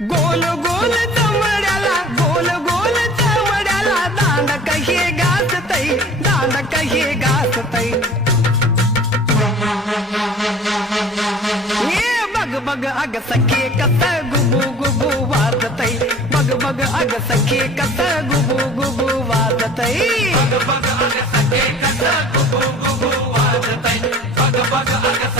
गोल गोल चमड्याला गोल गोल चमड्याला दांड कशी घासतई दांड कशी घासतई ये बग बग अग सखे कस गुबू गुबू वाजतई बग बग अग सखे कस गुबू गुबू वाजतई बग बग अग सखे कस गुबू गुबू वाजतई बग बग अग